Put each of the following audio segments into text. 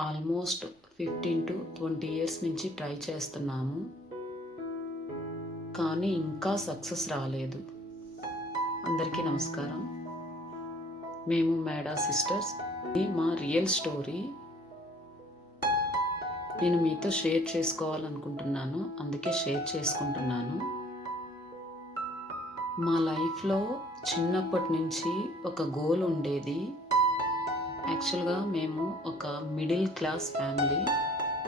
Almost 15 to 20 years నుంచి try చేస్తున్నాము. కానీ ఇంకా సక్సెస్ రాలేదు. అందరికీ నమస్కారం. మేము మేడా సిస్టర్స్. ఇది మా రియల్ స్టోరీ. నేను మీతో షేర్ చేసుకోవాలనుకుంటున్నాను, అందుకే షేర్ చేసుకుంటున్నాను. మా లైఫ్లో చిన్నప్పటి నుంచి ఒక గోల్ ఉండేది. యాక్చువల్గా మేము ఒక మిడిల్ క్లాస్ ఫ్యామిలీ.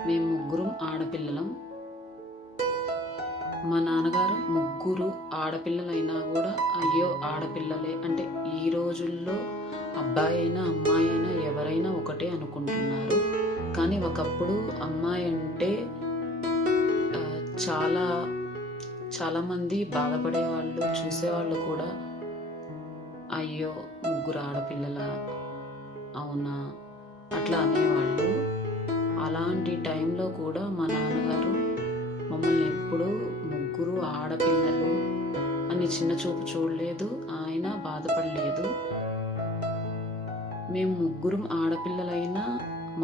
మేము ముగ్గురం ఆడపిల్లలం. మా నాన్నగారు ముగ్గురు ఆడపిల్లలైనా కూడా అయ్యో ఆడపిల్లలే అంటే ఈ రోజుల్లో అబ్బాయి అయినా అమ్మాయి అయినా ఎవరైనా ఒకటే అనుకుంటున్నారు. కానీ ఒకప్పుడు అమ్మాయి అంటే చాలా చాలామంది బాధపడేవాళ్ళు, చూసేవాళ్ళు కూడా అయ్యో ముగ్గురు ఆడపిల్లల అవునా అట్లా అనేవాళ్ళు. అలాంటి టైంలో కూడా మా నాన్నగారు మమ్మల్ని ఎప్పుడూ ముగ్గురు ఆడపిల్లలు అని చిన్న చూపు చూడలేదు, ఆయన బాధపడలేదు. మేము ముగ్గురం ఆడపిల్లలైనా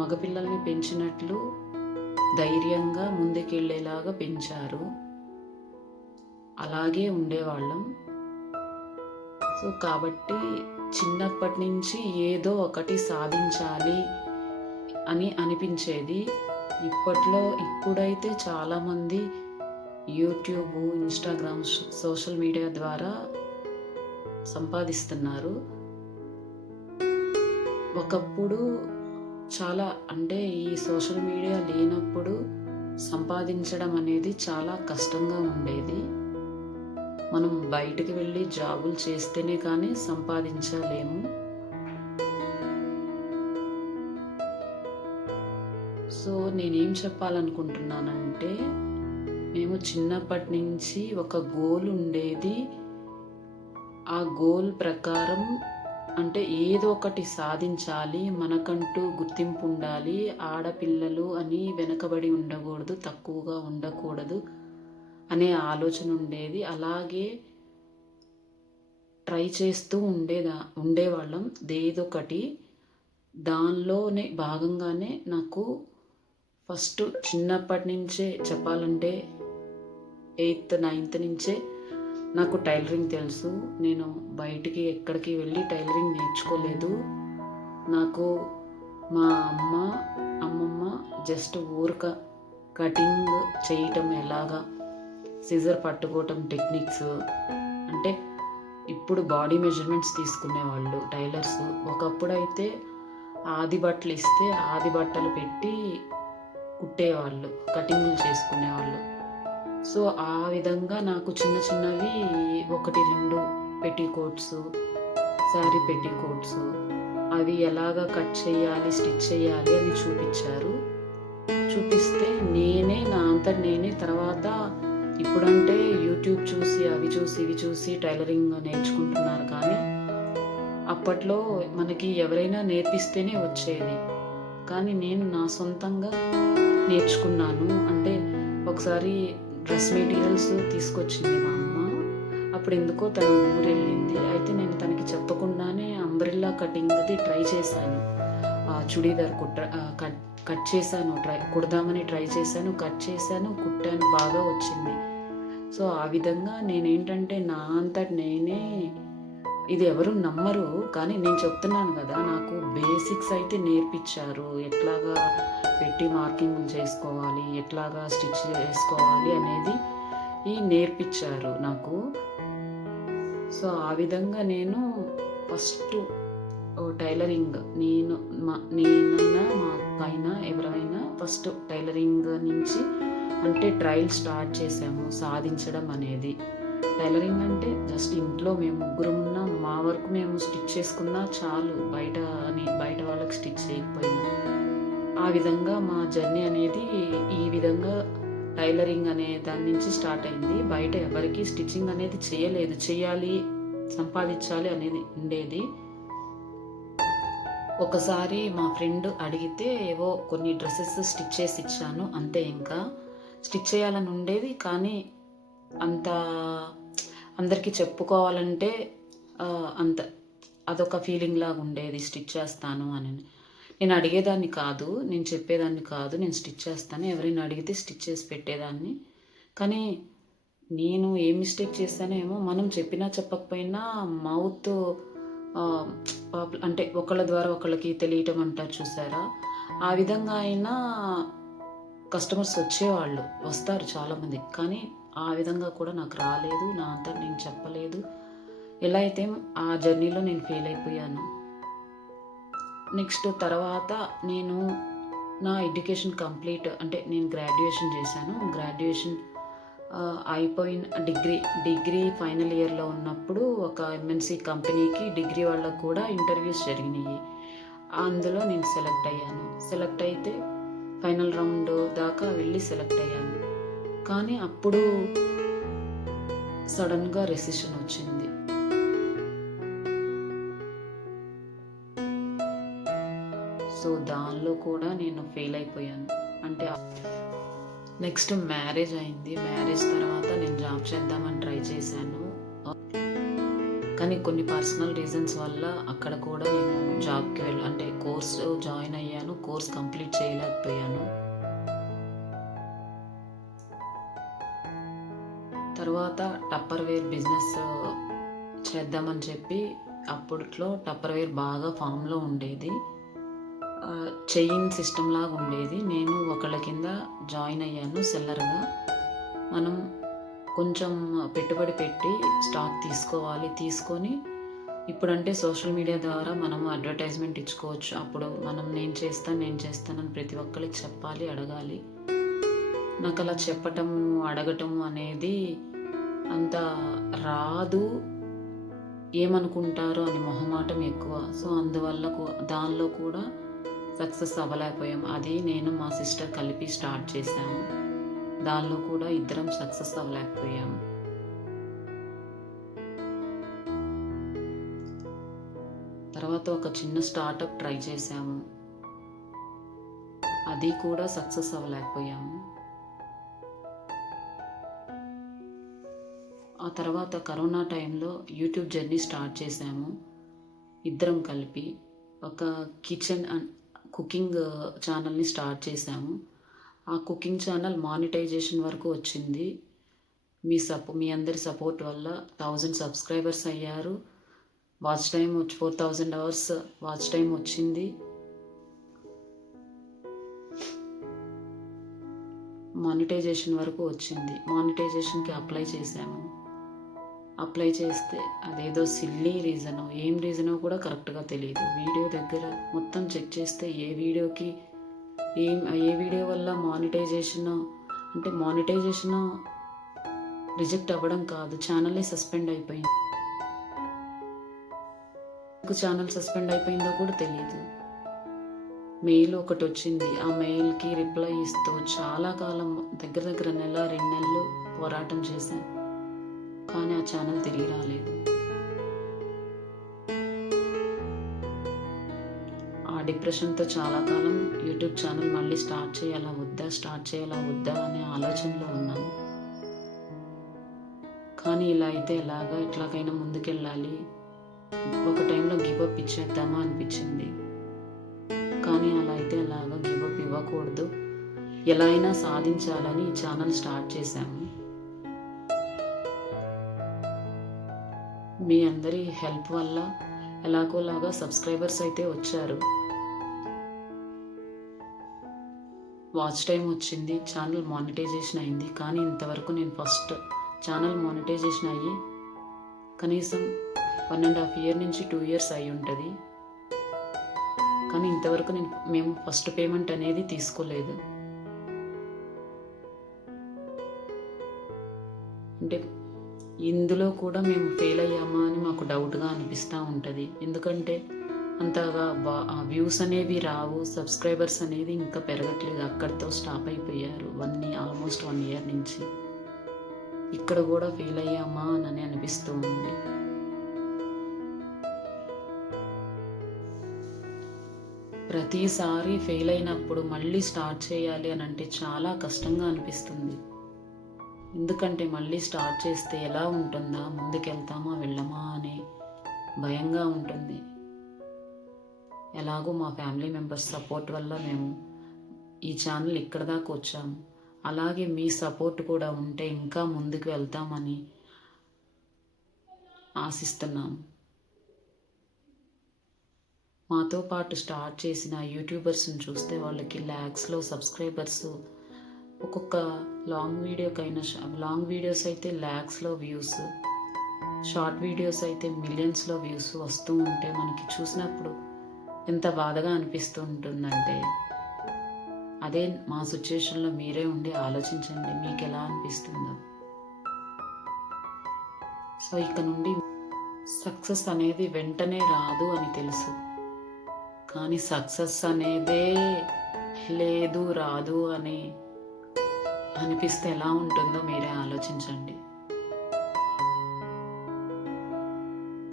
మగపిల్లల్ని పెంచినట్లు ధైర్యంగా ముందుకెళ్ళేలాగా పెంచారు. అలాగే ఉండేవాళ్ళం. సో కాబట్టి చిన్నప్పటి నుంచి ఏదో ఒకటి సాధించాలి అని అనిపించేది. ఇప్పుడైతే చాలామంది యూట్యూబ్, ఇన్స్టాగ్రామ్, సోషల్ మీడియా ద్వారా సంపాదిస్తున్నారు. ఒకప్పుడు చాలా అంటే ఈ సోషల్ మీడియా లేనప్పుడు సంపాదించడం అనేది చాలా కష్టంగా ఉండేది. మనం బయటికి వెళ్ళి జాబులు చేస్తేనే కానీ సంపాదించలేము. సో నేనేం చెప్పాలనుకుంటున్నానంటే, మేము చిన్నప్పటి నుంచి ఒక గోల్ ఉండేది. ఆ గోల్ ప్రకారం అంటే ఏదో ఒకటి సాధించాలి, మనకంటూ గుర్తింపు ఉండాలి, ఆడపిల్లలు అని వెనకబడి ఉండకూడదు, తక్కువగా ఉండకూడదు అనే ఆలోచన ఉండేది. అలాగే ట్రై చేస్తూ ఉండేవాళ్ళం ఏదొకటి. దానిలోనే భాగంగానే నాకు ఫస్ట్ చిన్నప్పటి నుంచే చెప్పాలంటే 8th, 9th నుంచే నాకు టైలరింగ్ తెలుసు. నేను బయటికి ఎక్కడికి వెళ్ళి టైలరింగ్ నేర్చుకోలేదు. నాకు మా అమ్మమ్మ జస్ట్ కటింగ్ చేయటం ఎలాగా, సిజర్ పట్టుకోవటం టెక్నిక్స్, అంటే ఇప్పుడు బాడీ మెజర్మెంట్స్ తీసుకునేవాళ్ళు టైలర్స్. ఒకప్పుడైతే ఆది బట్టలు ఇస్తే ఆది బట్టలు పెట్టి కుట్టేవాళ్ళు, కటింగ్లు చేసుకునేవాళ్ళు. సో ఆ విధంగా నాకు చిన్న చిన్నవి 1-2 పెట్టికోట్స్, శారీ పెట్టికోట్స్ అవి ఎలాగా కట్ చేయాలి, స్టిచ్ చేయాలి అని చూపిస్తే నా అంతట నేనే తర్వాత ఇప్పుడంటే యూట్యూబ్ చూసి అవి చూసి ఇవి చూసి టైలరింగ్ నేర్చుకుంటున్నారు. కానీ అప్పట్లో మనకి ఎవరైనా నేర్పిస్తేనే వచ్చేది. కానీ నేను నా సొంతంగా నేర్చుకున్నాను. అంటే ఒకసారి డ్రెస్ మెటీరియల్స్ తీసుకొచ్చింది మా అమ్మ. అప్పుడు ఎందుకో తను ఊరెళ్ళింది. అయితే నేను తనకి చెప్పకుండానే అంబ్రెల్లా కటింగ్ది ట్రై చేశాను. చుడీదార్ కట్ చేశాను, కుడదామని ట్రై చేశాను, కట్ చేశాను, కుట్టాను, బాగా వచ్చింది. సో ఆ విధంగా నేనేంటంటే నా అంతట నేనే, ఇది ఎవరు నమ్మరు కానీ నేను చెప్తున్నాను కదా, నాకు బేసిక్స్ అయితే నేర్పించారు. ఎట్లాగా పెట్టి మార్కింగ్ చేసుకోవాలి, ఎట్లాగా స్టిచ్ చేసుకోవాలి అనేది నేర్పించారు నాకు. సో ఆ విధంగా నేను ఫస్ట్ టైలరింగ్ నేనైనా మా అక్క అయినా ఎవరైనా ఫస్ట్ టైలరింగ్ నుంచి అంటే ట్రయల్ స్టార్ట్ చేసాము సాధించడం అనేది. టైలరింగ్ అంటే జస్ట్ ఇంట్లో మేము ముగ్గురం ఉన్నాం, మా వరకు మేము స్టిచ్ చేసుకున్నా చాలు, బయట వాళ్ళకి స్టిచ్ చేయకపోయినా. ఆ విధంగా మా జర్నీ అనేది ఈ విధంగా టైలరింగ్ అనే దాని నుంచి స్టార్ట్ అయింది. బయట ఎవరికి స్టిచ్చింగ్ అనేది చేయాలి, సంపాదించాలి అనేది ఉండేది. ఒకసారి మా ఫ్రెండ్ అడిగితే ఏవో కొన్ని డ్రెస్సెస్ స్టిచ్ చేసి ఇచ్చాను అంతే. ఇంకా స్టిచ్ చేయాలని ఉండేది కానీ అంత అందరికీ చెప్పుకోవాలంటే అంత అదొక ఫీలింగ్ లాగా ఉండేది స్టిచ్ చేస్తాను అని. నేను అడిగేదాన్ని కాదు, నేను చెప్పేదాన్ని కాదు, నేను స్టిచ్ చేస్తాను, ఎవరైనా అడిగితే స్టిచ్ చేసి పెట్టేదాన్ని. కానీ నేను ఏ మిస్టేక్ చేశానో ఏమో, మనం చెప్పినా చెప్పకపోయినా మౌత్ అంటే ఒకళ్ళ ద్వారా ఒకళ్ళకి తెలియటం అంటారు చూసారా, ఆ విధంగా అయినా కస్టమర్స్ వచ్చేవాళ్ళు, వస్తారు చాలామంది. కానీ ఆ విధంగా కూడా నాకు రాలేదు, నా అంతా నేను చెప్పలేదు. ఎలా అయితే ఆ జర్నీలో నేను ఫెయిల్ అయిపోయాను. నెక్స్ట్ తర్వాత నేను నా ఎడ్యుకేషన్ కంప్లీట్, అంటే నేను గ్రాడ్యుయేషన్ చేశాను. గ్రాడ్యుయేషన్ అయిపోయిన డిగ్రీ ఫైనల్ ఇయర్లో ఉన్నప్పుడు ఒక ఎంఎన్సి కంపెనీకి డిగ్రీ వాళ్ళకు కూడా ఇంటర్వ్యూస్ జరిగినాయి. అందులో నేను సెలెక్ట్ అయ్యాను. సెలెక్ట్ అయితే ఫైనల్ రౌండ్ దాకా వెళ్ళి సెలెక్ట్ అయ్యాను. కానీ అప్పుడు సడన్గా రెసిషన్ వచ్చింది. సో దానిలో కూడా నేను ఫెయిల్ అయిపోయాను. అంటే నెక్స్ట్ మ్యారేజ్ అయింది. మ్యారేజ్ తర్వాత నేను జాబ్ చేద్దామని ట్రై చేశాను. కానీ కొన్ని పర్సనల్ రీజన్స్ వల్ల అక్కడ కూడా నేను జాబ్కి అంటే కోర్స్ జాయిన్ అయ్యాను, కోర్స్ కంప్లీట్ చేయలేకపోయాను. తర్వాత టప్పర్వేర్ బిజినెస్ చేద్దామని చెప్పి, అప్పట్లో టప్పర్వేర్ బాగా ఫామ్లో ఉండేది, చైన్ సిస్టమ్ లాగా ఉండేది. నేను ఒకళ్ళ కింద జాయిన్ అయ్యాను సెల్లర్గా. మనం కొంచెం పెట్టుబడి పెట్టి స్టాక్ తీసుకోవాలి. తీసుకొని ఇప్పుడంటే సోషల్ మీడియా ద్వారా మనం అడ్వర్టైజ్మెంట్ ఇచ్చుకోవచ్చు. అప్పుడు మనం నేను చేస్తానని ప్రతి ఒక్కరికి చెప్పాలి, అడగాలి. నాకు అలా చెప్పటము, అడగటము అనేది అంత రాదు, ఏమనుకుంటారో అని మొహమాటం ఎక్కువ. సో అందువల్ల దానిలో కూడా సక్సెస్ అవ్వలేకపోయాం. అది నేను మా సిస్టర్ కలిపి స్టార్ట్ చేశాము. దానిలో కూడా ఇద్దరం సక్సెస్ అవ్వలేకపోయాము. తర్వాత ఒక చిన్న స్టార్టప్ ట్రై చేశాము, అది కూడా సక్సెస్ అవ్వలేకపోయాము. ఆ తర్వాత కరోనా టైంలో యూట్యూబ్ జర్నీ స్టార్ట్ చేశాము ఇద్దరం కలిపి. ఒక కిచెన్ అండ్ కుకింగ్ ఛానల్ని స్టార్ట్ చేశాము. ఆ కుకింగ్ ఛానల్ మానిటైజేషన్ వరకు వచ్చింది. మీ అందరి సపోర్ట్ వల్ల 1000 సబ్స్క్రైబర్స్ అయ్యారు. Watch time 4000 hours watch time వచ్చింది. మానిటైజేషన్ వరకు వచ్చింది. మానిటైజేషన్కి అప్లై చేశాము. అప్లై చేస్తే అదేదో సిల్లీ రీజనో ఏం రీజనో కూడా కరెక్ట్గా తెలియదు. వీడియో దగ్గర మొత్తం చెక్ చేస్తే ఏ వీడియో వల్ల మానిటైజేషన్ రిజెక్ట్ అవ్వడం కాదు, ఛానలే సస్పెండ్ అయిపోయింది. ఛానల్ సస్పెండ్ అయిపోయిందో కూడా తెలియదు. మెయిల్ ఒకటి వచ్చింది. ఆ మెయిల్కి రిప్లై ఇస్తూ చాలా కాలం, దగ్గర నెల 2 నెలలు పోరాటం చేశాను. కానీ ఆ ఛానల్ తిరిగి రాలేదు. ఆ డిప్రెషన్తో చాలా కాలం యూట్యూబ్ ఛానల్ మళ్ళీ స్టార్ట్ చేయాలా వద్దా అనే ఆలోచనలో ఉన్నాను. కానీ ఇలా అయితే ఎట్లాగైనా ముందుకెళ్ళాలి, ఒక టైంలో గివప్ ఇచ్చేద్దామా అనిపించింది. కానీ అలా అయితే గివప్ ఇవ్వకూడదు, ఎలా అయినా సాధించాలని ఈ ఛానల్ స్టార్ట్ చేశాము. మీ అందరి హెల్ప్ వల్ల ఎలాగోలాగా సబ్స్క్రైబర్స్ అయితే వచ్చారు, వాచ్ టైం వచ్చింది, ఛానల్ మానిటైజేషన్ అయింది. కానీ ఇంతవరకు నేను ఫస్ట్ ఛానల్ మానిటైజేషన్ అయ్యి కనీసం 1.5 year నుంచి 2 years అయి ఉంటుంది. కానీ ఇంతవరకు మేము ఫస్ట్ పేమెంట్ అనేది తీసుకోలేదు. అంటే ఇందులో కూడా మేము ఫెయిల్ అయ్యామా అని మాకు డౌట్గా అనిపిస్తూ ఉంటుంది. ఎందుకంటే అంతగా వ్యూస్ అనేవి రావు, సబ్స్క్రైబర్స్ అనేది ఇంకా పెరగట్లేదు, అక్కడితో స్టాప్ అయిపోయారు. ఆల్మోస్ట్ 1 year నుంచి. ఇక్కడ కూడా ఫెయిల్ అయ్యామా అని అనిపిస్తూ ఉంది. ప్రతిసారి ఫెయిల్ అయినప్పుడు మళ్ళీ స్టార్ట్ చేయాలి అని అంటే చాలా కష్టంగా అనిపిస్తుంది. ఎందుకంటే మళ్ళీ స్టార్ట్ చేస్తే ఎలా ఉంటుందా, ముందుకెళ్తామా వెళ్ళమా అనే భయంగా ఉంటుంది. ఎలాగో మా ఫ్యామిలీ మెంబర్స్ సపోర్ట్ వల్ల మేము ఈ ఛానల్ ఇక్కడ దాకా వచ్చాము. అలాగే మీ సపోర్ట్ కూడా ఉంటే ఇంకా ముందుకు వెళ్తామని ఆశిస్తున్నాము. మాతో పాటు స్టార్ట్ చేసిన యూట్యూబర్స్ని చూస్తే వాళ్ళకి ల్యాక్స్లో సబ్స్క్రైబర్స్, ఒక్కొక్క లాంగ్ వీడియోస్ అయితే ల్యాక్స్లో వ్యూస్, షార్ట్ వీడియోస్ అయితే మిలియన్స్లో వ్యూస్ వస్తూ ఉంటే మనకి చూసినప్పుడు ఎంత బాధగా అనిపిస్తూ ఉంటుందంటే, అదే మా సిచ్యుయేషన్లో మీరే ఉండి ఆలోచించండి మీకు ఎలా అనిపిస్తుందో. సో ఇక నుండి సక్సెస్ అనేది వెంటనే రాదు అని తెలుసు, కానీ సక్సెస్ అనేదే లేదు రాదు అని అనిపిస్తే ఎలా ఉంటుందో మీరే ఆలోచించండి.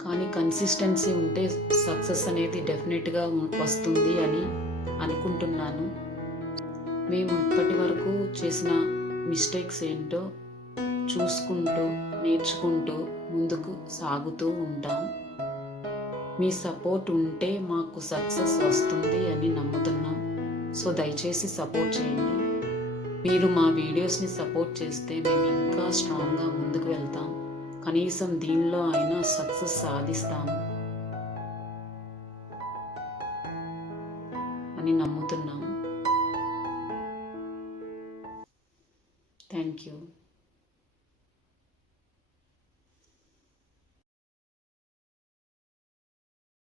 కానీ కన్సిస్టెన్సీ ఉంటే సక్సెస్ అనేది డెఫినెట్గా వస్తుంది అని అనుకుంటున్నాను. మేము ఇప్పటి వరకు చేసిన మిస్టేక్స్ ఏంటో చూసుకుంటూ నేర్చుకుంటూ ముందుకు సాగుతూ ఉంటాం. మీ సపోర్ట్ ఉంటే మాకు సక్సెస్ వస్తుంది అని నమ్ముతున్నాం. సో దయచేసి సపోర్ట్ చేయండి. మీరు మా వీడియోస్ని సపోర్ట్ చేస్తే మేము ఇంకా స్ట్రాంగ్గా ముందుకు వెళ్తాం. కనీసం దీనిలో అయినా సక్సెస్ సాధిస్తాం అని నమ్ముతున్నాం. Thank you.